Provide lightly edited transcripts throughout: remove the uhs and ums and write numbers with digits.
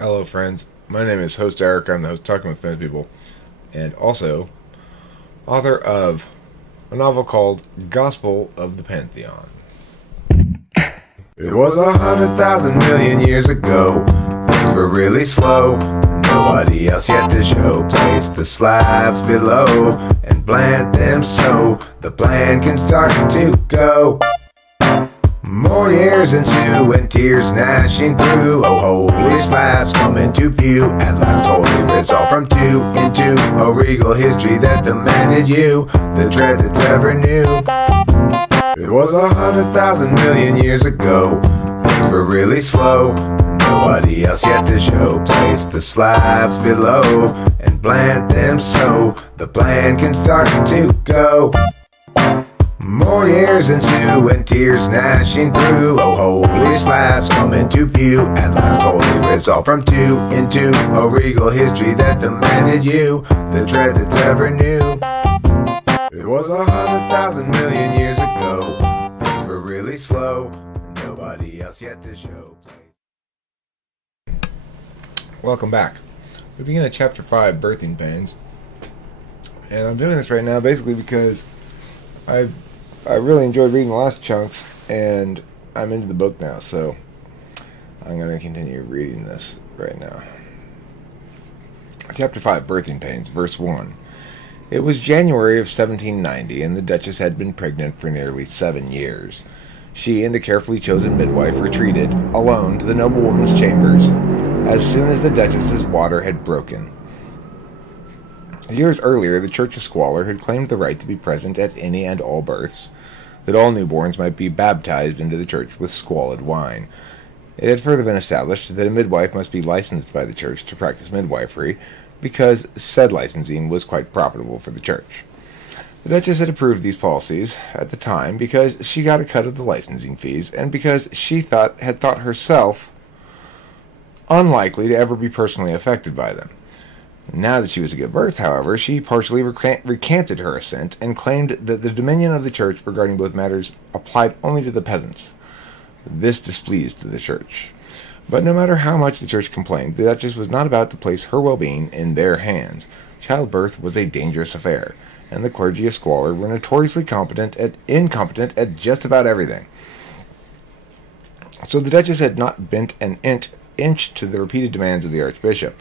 Hello, friends. My name is Host Eric. I'm the host Talking with Famous People, and also author of a novel called Gospel of the Pantheon. It was 100,000 million years ago. Things were really slow. Nobody else yet to show. Place the slabs below and plant them so the plan can start to go. More years into and tears gnashing through. Oh, holy slabs coming to view. At last totally resolved from two into a regal history that demanded you the dread that ever knew. It was 100,000 million years ago. Things were really slow. Nobody else yet to show. Place the slabs below and plant them so the plan can start to go. More years into and tears gnashing through. Oh, holy slabs coming to view. At last totally resolved from two into a regal history that demanded you the dread that ever knew. It was 100,000 million years ago. Things were really slow. Nobody else yet to show. Welcome back. We begin at Chapter 5, Birthing Pains. And I'm doing this right now basically because I really enjoyed reading the last chunks, and I'm into the book now, so I'm going to continue reading this right now. Chapter 5, Birthing Pains, Verse 1. It was January of 1790, and the Duchess had been pregnant for nearly 7 years. She and a carefully chosen midwife retreated, alone, to the noblewoman's chambers, as soon as the Duchess's water had broken. Years earlier, the Church of Squalor had claimed the right to be present at any and all births, that all newborns might be baptized into the church with squalid wine. It had further been established that a midwife must be licensed by the church to practice midwifery, because said licensing was quite profitable for the church. The Duchess had approved these policies at the time because she got a cut of the licensing fees, and because she had thought herself unlikely to ever be personally affected by them. Now that she was to give birth, however, she partially recanted her assent and claimed that the dominion of the church regarding both matters applied only to the peasants. This displeased the church. But no matter how much the church complained, the Duchess was not about to place her well-being in their hands. Childbirth was a dangerous affair, and the clergy of Squalor were notoriously incompetent at just about everything. So the Duchess had not bent an inch to the repeated demands of the Archbishop.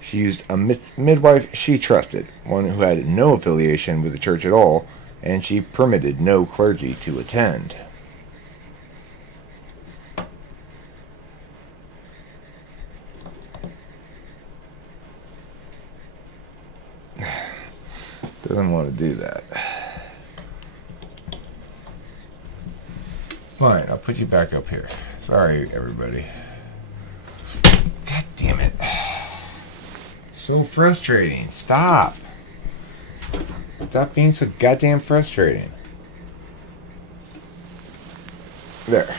She used a midwife she trusted, one who had no affiliation with the church at all, and she permitted no clergy to attend. Doesn't want to do that. Fine, I'll put you back up here. Sorry, everybody. God damn it. So frustrating. Stop. Stop being so goddamn frustrating. There.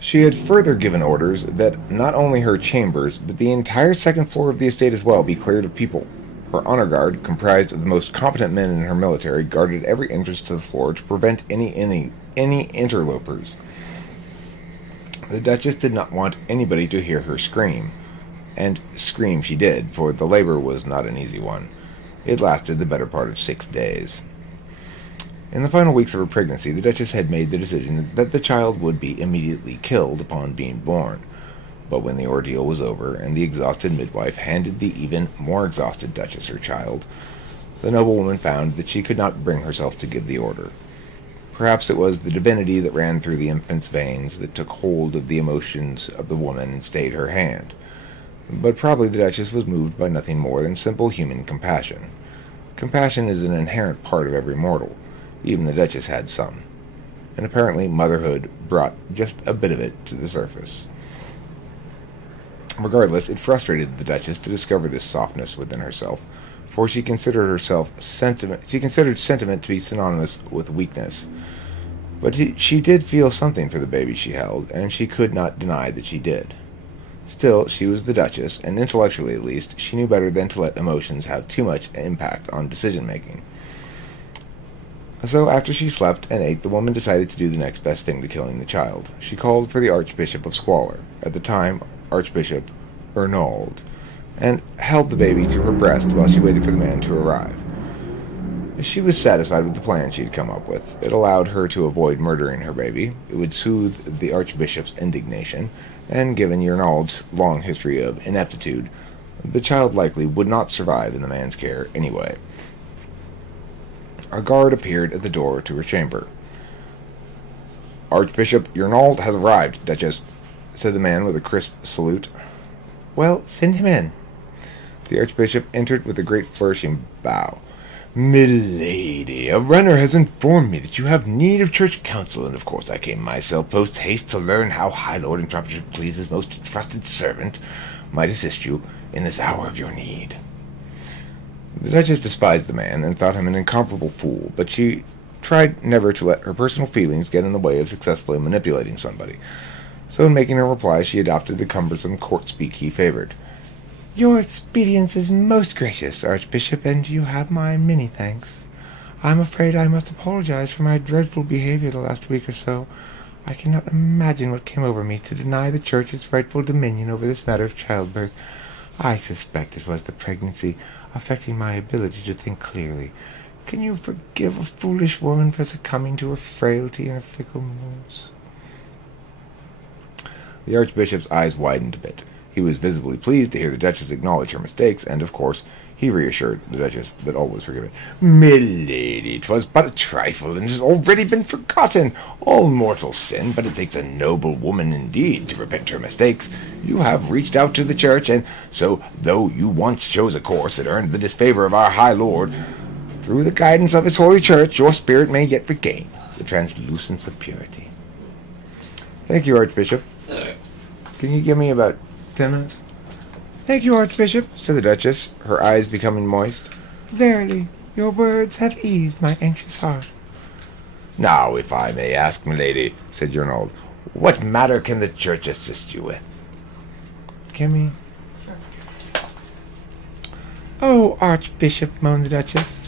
She had further given orders that not only her chambers, but the entire second floor of the estate as well be cleared of people. Her honor guard, comprised of the most competent men in her military, guarded every entrance to the floor to prevent any interlopers. The Duchess did not want anybody to hear her scream, and scream she did, for the labor was not an easy one. It lasted the better part of 6 days. In the final weeks of her pregnancy, the Duchess had made the decision that the child would be immediately killed upon being born. But when the ordeal was over, and the exhausted midwife handed the even more exhausted Duchess her child, the noblewoman found that she could not bring herself to give the order. Perhaps it was the divinity that ran through the infant's veins that took hold of the emotions of the woman and stayed her hand. But probably the Duchess was moved by nothing more than simple human compassion. Compassion is an inherent part of every mortal. Even the Duchess had some. And apparently motherhood brought just a bit of it to the surface. Regardless, it frustrated the Duchess to discover this softness within herself, for she considered sentiment to be synonymous with weakness. But she did feel something for the baby she held, and she could not deny that she did. Still, she was the Duchess, and intellectually at least, she knew better than to let emotions have too much impact on decision-making. So after she slept and ate, the woman decided to do the next best thing to killing the child. She called for the Archbishop of Squalor, at the time Archbishop Ernold, and held the baby to her breast while she waited for the man to arrive. She was satisfied with the plan she had come up with. It allowed her to avoid murdering her baby. It would soothe the Archbishop's indignation, and given Ernold's long history of ineptitude, the child likely would not survive in the man's care anyway. A guard appeared at the door to her chamber. "Archbishop Ernold has arrived, Duchess," said the man with a crisp salute. "Well, send him in." The Archbishop entered with a great flourishing bow. "Milady, a runner has informed me that you have need of church counsel, and of course I came myself post-haste to learn how High Lord Anthropocles' most trusted servant might assist you in this hour of your need." The Duchess despised the man and thought him an incomparable fool, but she tried never to let her personal feelings get in the way of successfully manipulating somebody. So in making her reply, she adopted the cumbersome court-speak he favored. "Your expedience is most gracious, Archbishop, and you have my many thanks. I'm afraid I must apologize for my dreadful behavior the last week or so. I cannot imagine what came over me to deny the Church its rightful dominion over this matter of childbirth. I suspect it was the pregnancy affecting my ability to think clearly. Can you forgive a foolish woman for succumbing to her frailty and her fickle moods?" The Archbishop's eyes widened a bit. He was visibly pleased to hear the Duchess acknowledge her mistakes, and, of course, he reassured the Duchess that all was forgiven. "Milady, 'twas but a trifle, and has already been forgotten. All mortals sin, but it takes a noble woman indeed to repent her mistakes. You have reached out to the Church, and so, though you once chose a course that earned the disfavor of our High Lord, through the guidance of his Holy Church, your spirit may yet regain the translucence of purity." "Thank you, Archbishop. Can you give me about 10 minutes?" "Thank you, Archbishop," said the Duchess, her eyes becoming moist. "Verily, your words have eased my anxious heart." "Now, if I may ask, milady," said Ernold, "what matter can the Church assist you with?" "Give me..." "Oh, Archbishop," moaned the Duchess,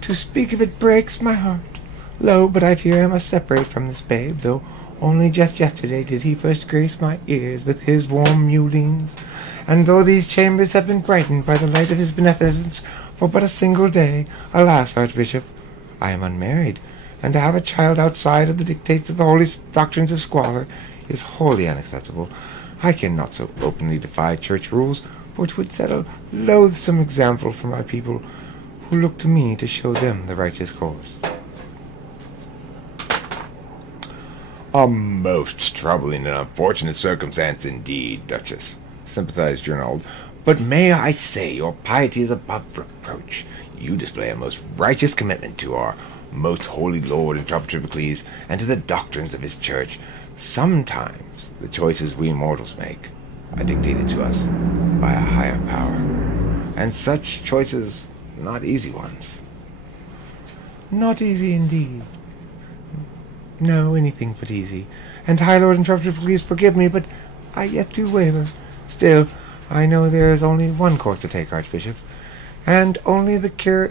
"to speak of it breaks my heart. Lo, but I fear I must separate from this babe, though only just yesterday did he first grace my ears with his warm mewlings, and though these chambers have been brightened by the light of his beneficence for but a single day, alas, Archbishop, I am unmarried, and to have a child outside of the dictates of the holy doctrines of Squalor is wholly unacceptable. I cannot so openly defy church rules, for it would set a loathsome example for my people, who look to me to show them the righteous course." "A most troubling and unfortunate circumstance indeed, Duchess," sympathized Ernold. "But may I say your piety is above reproach. You display a most righteous commitment to our most holy Lord Anthropocles and to the doctrines of his Church. Sometimes the choices we mortals make are dictated to us by a higher power, and such choices not easy ones." "Not easy indeed. No, anything but easy. And High Lord Anthropocles, forgive me, but I yet do waver. Still, I know there is only one course to take, Archbishop, and only the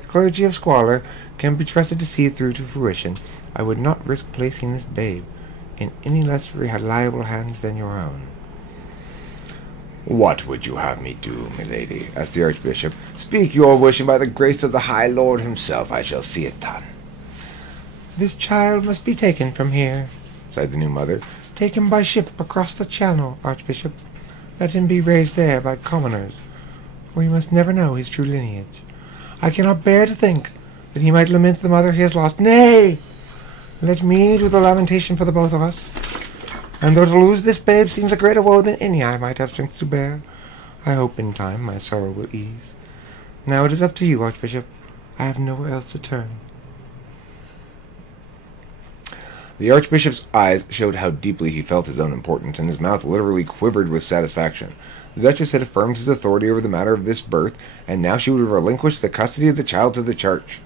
clergy of Squalor can be trusted to see it through to fruition. I would not risk placing this babe in any less reliable hands than your own." "What would you have me do, milady?" asked the Archbishop. "Speak your wish, and by the grace of the High Lord himself I shall see it done." "This child must be taken from here," sighed the new mother. "Taken by ship across the channel, Archbishop. Let him be raised there by commoners, for he must never know his true lineage. I cannot bear to think that he might lament the mother he has lost. Nay, let me do the lamentation for the both of us. And though to lose this babe seems a greater woe than any I might have strength to bear, I hope in time my sorrow will ease. Now it is up to you, Archbishop. I have nowhere else to turn." The Archbishop's eyes showed how deeply he felt his own importance, and his mouth literally quivered with satisfaction. The Duchess had affirmed his authority over the matter of this birth, and now she would relinquish the custody of the child to the Church.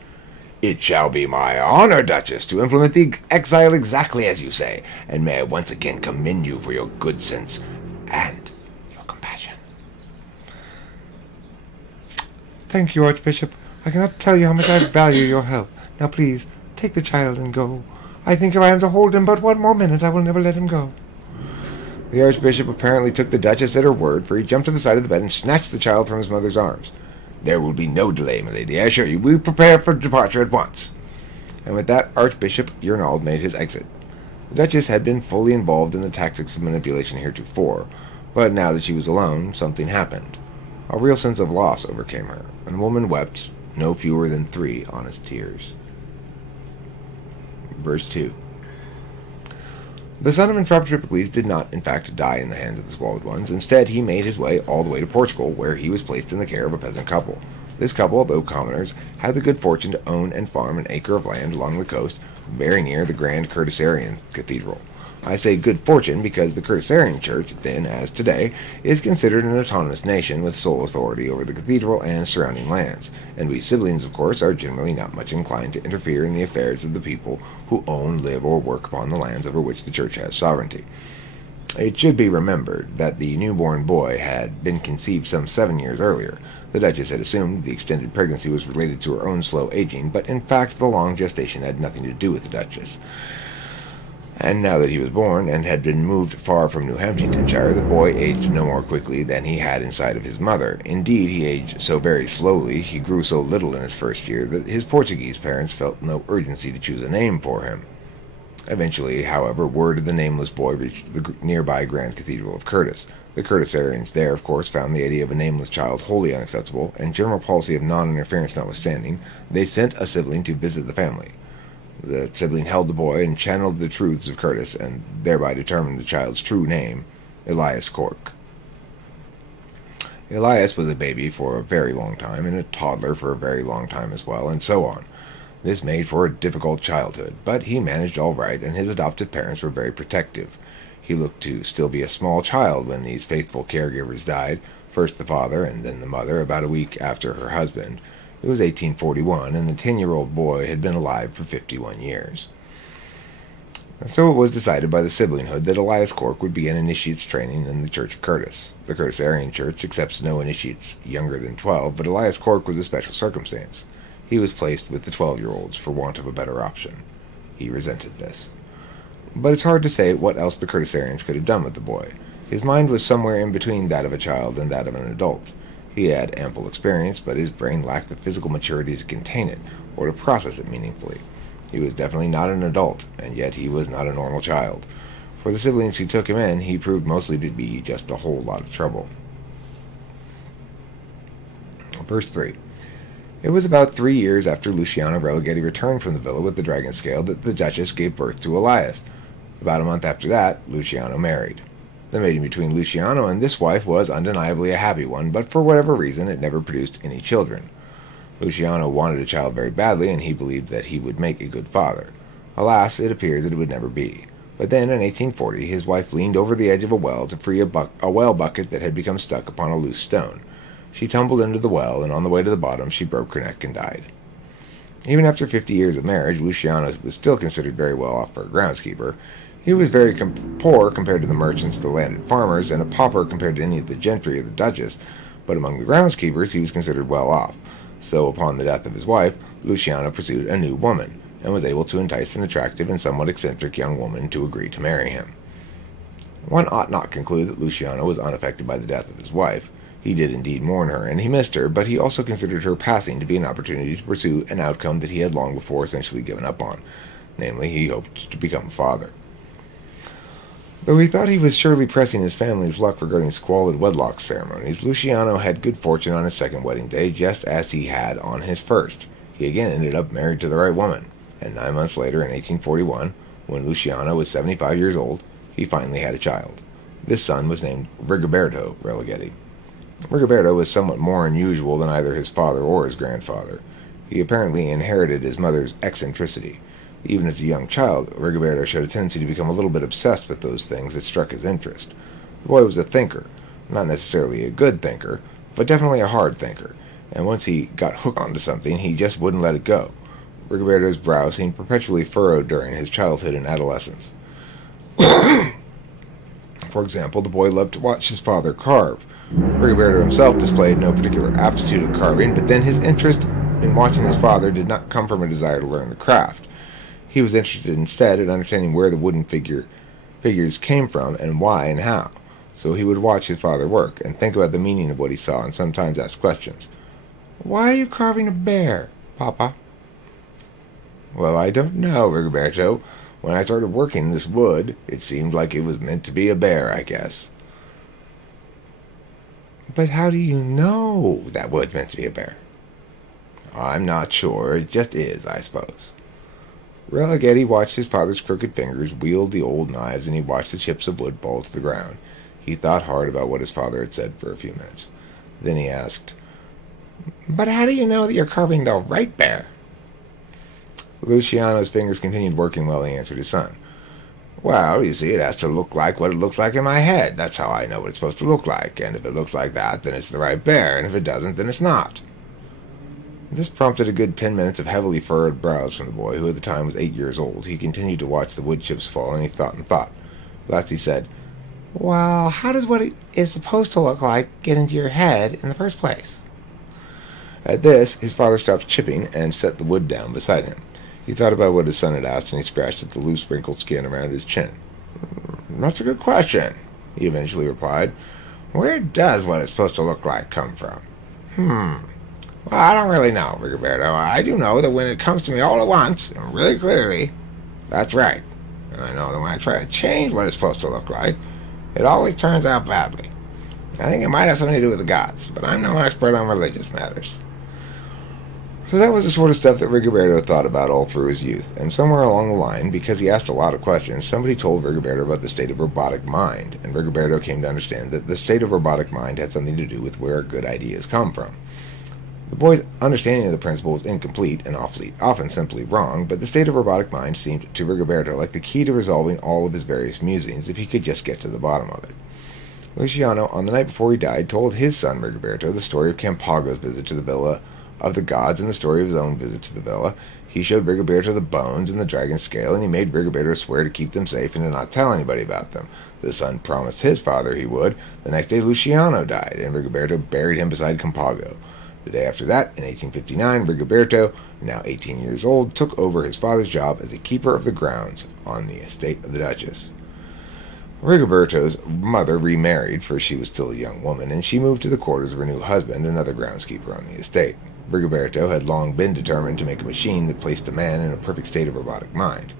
"It shall be my honor, Duchess, to implement the exile exactly as you say, and may I once again commend you for your good sense and your compassion." "Thank you, Archbishop. I cannot tell you how much I value your help. Now please, Take the child and go. I think if I am to hold him but one more minute, I will never let him go. The Archbishop apparently took the Duchess at her word, for he jumped to the side of the bed and snatched the child from his mother's arms. "There will be no delay, my lady, I assure you. We prepare for departure at once." And with that, Archbishop Urnald made his exit. The Duchess had been fully involved in the tactics of manipulation heretofore, but now that she was alone, something happened. A real sense of loss overcame her, and the woman wept no fewer than 3 honest tears. Verse 2. The son of intrepid Tripocles did not, in fact, die in the hands of the Squalid Ones. Instead, he made his way all the way to Portugal, where he was placed in the care of a peasant couple. This couple, though commoners, had the good fortune to own and farm an acre of land along the coast, very near the Grand Curtisarian Cathedral. I say good fortune because the Curtisarian Church, then as today, is considered an autonomous nation with sole authority over the cathedral and surrounding lands, and we siblings, of course, are generally not much inclined to interfere in the affairs of the people who own, live, or work upon the lands over which the Church has sovereignty. It should be remembered that the newborn boy had been conceived some 7 years earlier. The Duchess had assumed the extended pregnancy was related to her own slow aging, but in fact the long gestation had nothing to do with the Duchess. And now that he was born, and had been moved far from New Hampshire, the boy aged no more quickly than he had inside of his mother. Indeed, he aged so very slowly, he grew so little in his first year, that his Portuguese parents felt no urgency to choose a name for him. Eventually, however, word of the nameless boy reached the nearby Grand Cathedral of Curtis. The Curtisarians there, of course, found the idea of a nameless child wholly unacceptable, and general policy of non-interference notwithstanding, they sent a sibling to visit the family. The sibling held the boy and channeled the truths of Curtis, and thereby determined the child's true name, Elias Cork. Elias was a baby for a very long time, and a toddler for a very long time as well, and so on. This made for a difficult childhood, but he managed all right, and his adopted parents were very protective. He looked to still be a small child when these faithful caregivers died, first the father and then the mother, about a week after her husband. It was 1841, and the 10-year-old boy had been alive for 51 years. So it was decided by the siblinghood that Elias Cork would begin initiate's training in the Church of Curtis. The Curtisarian Church accepts no initiates younger than 12, but Elias Cork was a special circumstance. He was placed with the 12-year-olds for want of a better option. He resented this. But it's hard to say what else the Curtisarians could have done with the boy. His mind was somewhere in between that of a child and that of an adult. He had ample experience, but his brain lacked the physical maturity to contain it, or to process it meaningfully. He was definitely not an adult, and yet he was not a normal child. For the siblings who took him in, he proved mostly to be just a whole lot of trouble. Verse 3. It was about 3 years after Luciano Religeti returned from the villa with the dragon scale that the Duchess gave birth to Elias. About a month after that, Luciano married. The mating between Luciano and this wife was undeniably a happy one, but for whatever reason it never produced any children. Luciano wanted a child very badly, and he believed that he would make a good father. Alas, it appeared that it would never be. But then, in 1840, his wife leaned over the edge of a well to free a well bucket that had become stuck upon a loose stone. She tumbled into the well, and on the way to the bottom she broke her neck and died. Even after 50 years of marriage, Luciano was still considered very well off for a groundskeeper. He was very poor compared to the merchants, the landed farmers, and a pauper compared to any of the gentry or the Duchess, but among the groundskeepers he was considered well off. So upon the death of his wife, Luciano pursued a new woman, and was able to entice an attractive and somewhat eccentric young woman to agree to marry him. One ought not conclude that Luciano was unaffected by the death of his wife. He did indeed mourn her, and he missed her, but he also considered her passing to be an opportunity to pursue an outcome that he had long before essentially given up on. Namely, he hoped to become a father. Though he thought he was surely pressing his family's luck regarding squalid wedlock ceremonies, Luciano had good fortune on his second wedding day, just as he had on his first. He again ended up married to the right woman, and 9 months later, in 1841, when Luciano was 75 years old, he finally had a child. This son was named Rigoberto Religeti. Rigoberto was somewhat more unusual than either his father or his grandfather. He apparently inherited his mother's eccentricity. Even as a young child, Rigoberto showed a tendency to become a little bit obsessed with those things that struck his interest. The boy was a thinker, not necessarily a good thinker, but definitely a hard thinker, and once he got hooked onto something, he just wouldn't let it go. Rigoberto's brow seemed perpetually furrowed during his childhood and adolescence. For example, the boy loved to watch his father carve. Rigoberto himself displayed no particular aptitude at carving, but then his interest in watching his father did not come from a desire to learn the craft. He was interested instead in understanding where the wooden figures came from and why and how. So he would watch his father work and think about the meaning of what he saw and sometimes ask questions. "Why are you carving a bear, Papa?" "Well, I don't know, Rigoberto. When I started working this wood, it seemed like it was meant to be a bear, I guess." "But how do you know that wood's meant to be a bear?" "I'm not sure. It just is, I suppose." Religeti watched his father's crooked fingers wield the old knives, and he watched the chips of wood fall to the ground. He thought hard about what his father had said for a few minutes. Then he asked, "But how do you know that you're carving the right bear?" Luciano's fingers continued working while he answered his son. "Well, you see, it has to look like what it looks like in my head. That's how I know what it's supposed to look like. And if it looks like that, then it's the right bear. And if it doesn't, then it's not." This prompted a good 10 minutes of heavily furrowed brows from the boy, who at the time was 8 years old. He continued to watch the wood chips fall, and he thought and thought. Last he said, "Well, how does what it is supposed to look like get into your head in the first place?" At this, his father stopped chipping and set the wood down beside him. He thought about what his son had asked, and he scratched at the loose, wrinkled skin around his chin. "That's a good question," he eventually replied. "Where does what it's supposed to look like come from?" "Well, I don't really know, Rigoberto. I do know that when it comes to me all at once, and really clearly, that's right. And I know that when I try to change what it's supposed to look like, it always turns out badly. I think it might have something to do with the gods, but I'm no expert on religious matters." So that was the sort of stuff that Rigoberto thought about all through his youth, and somewhere along the line, because he asked a lot of questions, somebody told Rigoberto about the state of robotic mind, and Rigoberto came to understand that the state of robotic mind had something to do with where good ideas come from. The boy's understanding of the principle was incomplete and often simply wrong, but the state of robotic mind seemed to Rigoberto like the key to resolving all of his various musings if he could just get to the bottom of it. Luciano, on the night before he died, told his son Rigoberto the story of Campago's visit to the villa of the gods and the story of his own visit to the villa. He showed Rigoberto the bones and the dragon scale, and he made Rigoberto swear to keep them safe and to not tell anybody about them. The son promised his father he would. The next day Luciano died, and Rigoberto buried him beside Campago. The day after that, in 1859, Rigoberto, now 18 years old, took over his father's job as a keeper of the grounds on the estate of the Duchess. Rigoberto's mother remarried, for she was still a young woman, and she moved to the quarters of her new husband, another groundskeeper on the estate. Rigoberto had long been determined to make a machine that placed a man in a perfect state of robotic mind.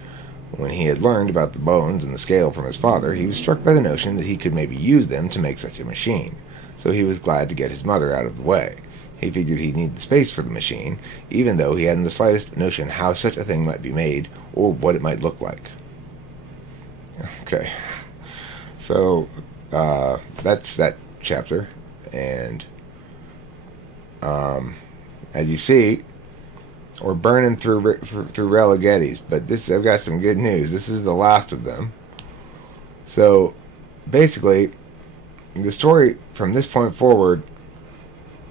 When he had learned about the bones and the scale from his father, he was struck by the notion that he could maybe use them to make such a machine, so he was glad to get his mother out of the way. He figured he'd need the space for the machine, even though he hadn't the slightest notion how such a thing might be made or what it might look like. Okay, so that's that chapter, and as you see, we're burning through Religeti's, but I've got some good news. This is the last of them. So basically, the story from this point forward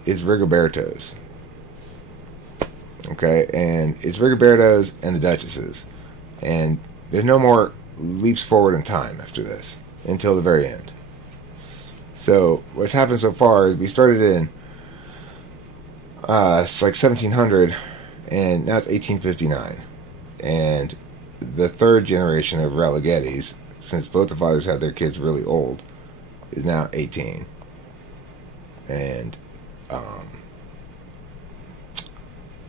is Rigoberto's. Okay, and it's Rigoberto's and the Duchess's. And there's no more leaps forward in time after this until the very end. So what's happened so far is we started in it's like 1700, and now it's 1859. And the third generation of Religeti's, since both the fathers had their kids really old, is now 18. And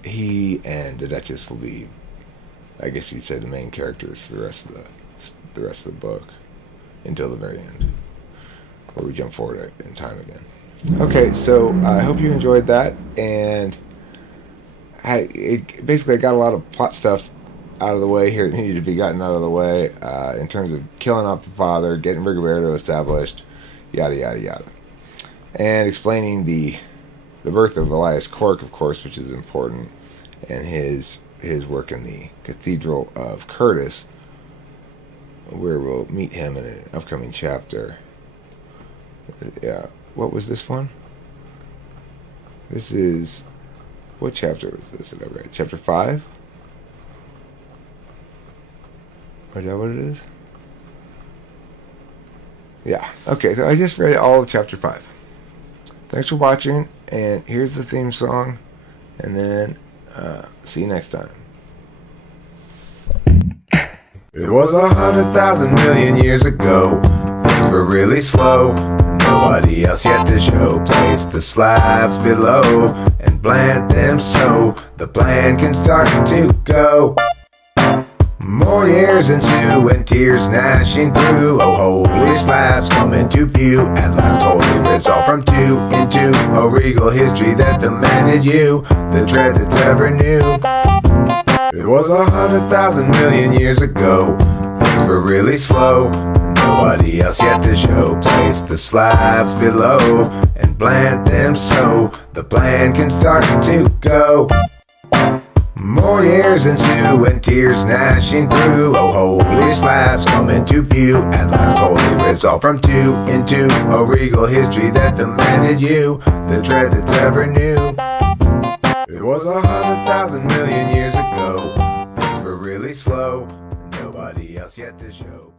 he and the Duchess will be, I guess you'd say, the main characters for the rest of the book until the very end, where we jump forward in time again. Okay, so I hope you enjoyed that, and basically I got a lot of plot stuff out of the way here that needed to be gotten out of the way in terms of killing off the father, getting Rigoberto established, yada yada yada, and explaining the birth of Elias Cork, of course, which is important, and his work in the Cathedral of Curtis, where we'll meet him in an upcoming chapter. Yeah, what was this one? This is, what chapter was this that I read? Chapter 5? Is that what it is? Yeah, okay, so I just read all of chapter 5. Thanks for watching, and here's the theme song, and then See you next time. It was 100,000 million years ago. Things were really slow. Nobody else yet to show. Place the slabs below and plant them so the plan can start to go. More years ensue and tears gnashing through. Oh, holy slabs come into view. At last holy resolve from two into a regal history that demanded you the dread that ever knew. It was 100,000 million years ago. Things were really slow. Nobody else yet to show. Place the slabs below and plant them so the plan can start to go. More years ensue and tears gnashing through. Oh, holy slabs come into view. At last holy resolve from two into a regal history that demanded you the dread that ever knew. It was 100,000 million years ago. Things were really slow. Nobody else yet to show.